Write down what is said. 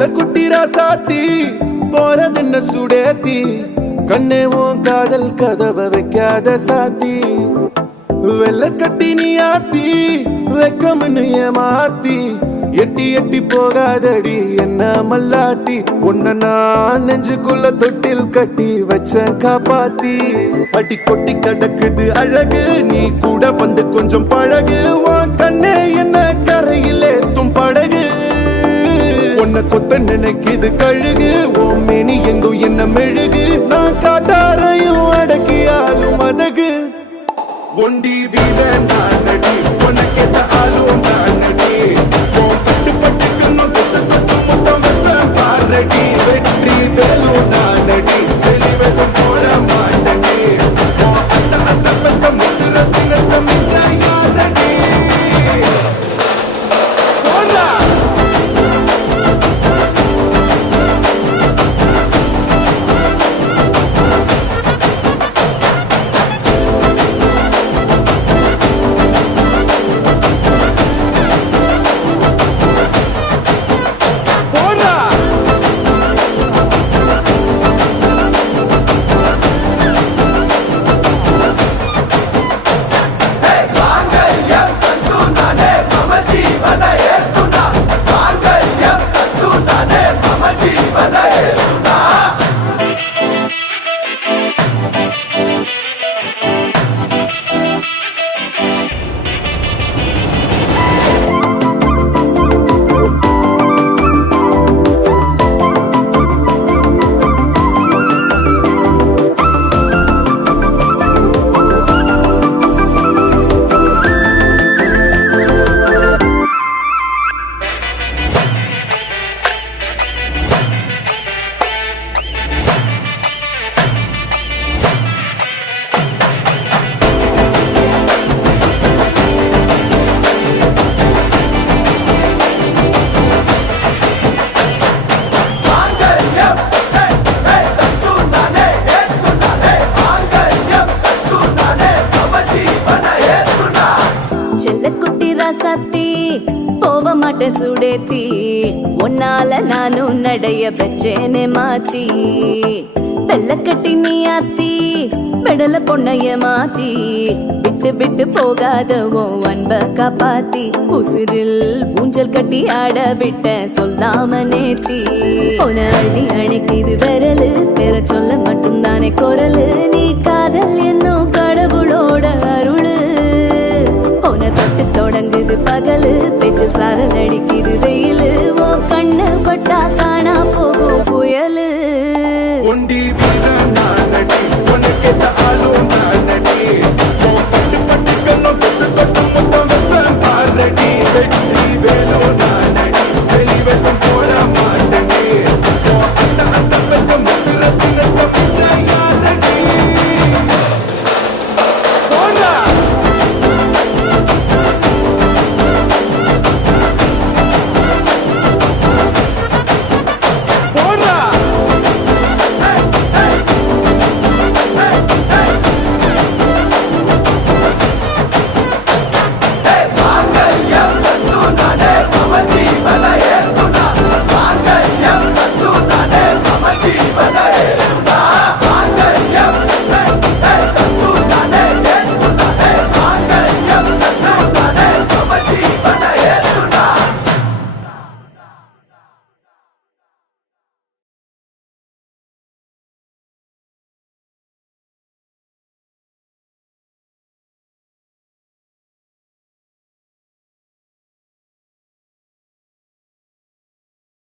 வெள்ள குட்டி ராசாத்தி போறதென்ன சுடேத்தி கண்ணே உன் காதல் கதவை வைக்காத சாத்தி வெள்ள கட்டி நீ ஆத்தி வெக்கம்னு ஏமாத்தி எட்டி எட்டி போகாதடி என்ன மல்லாட்டி உன்ன நான் நெஞ்சுக்குள்ள தொட்டில் கட்டி வச்ச காப்பாத்தி அடி கொட்டி கடக்குது அழகு நீ கூட வந்து கொஞ்சம் பழகு உன் கண்ணே என்ன கரையிலே படகு உன்னை கொத்த நினைக்குது கழுகு ஓம் மேனி எங்கும் என்ன மெழுகு நான் காட்டாரையும் அடக்கியாலும் அதகு ஒண்டி வீர நான் நடி உனக்கேத்த ஆளும் நான் நடி பட்டு பட்டுக்கணும் தொட்டு தொட்டு முத்தம் வைப்பேன் பாரடி வெற்றி வேலும் நான் நடி வெளிவசம் போட மாட்டடி அத்த அத்த பத்த முத்துரத்தினத்த மிஞ்ச யாரடி ராசாத்தி போவ மாட்ட சுடேத்தி உன்னால நானும் நடைய பெற்றேனே மாத்தி வெள்ள கட்டி நீ ஆத்தி பெடல பொண்ணைய மாத்தி விட்டு விட்டு போகாதவோ அன்ப காப்பாத்தி உசிரில் ஊஞ்சல் கட்டி ஆட விட்ட சொல்லாம நேத்தி உன அள்ளி அணைக்குது விரலு பெற சொல்ல மட்டும்தானே குரலு நீ காதல் என்னும் கடவுளோட அருளு உன தொட்டு தொடங்குது பகலு பேச்சில் சாரல் அடிக்குது வெயிலு ஓ கண்ணு பட்டா காணா போகும் புயலு ஒண்டி வீர நான் நடி உனக்கேத்த ஆளும் நான் நடி பட்டு பட்டுக்கணும் தொட்டு தொட்டு முத்தம் வைப்பேன் பாரடி வெற்றி வேலும் நான் நடி வெளிவசம்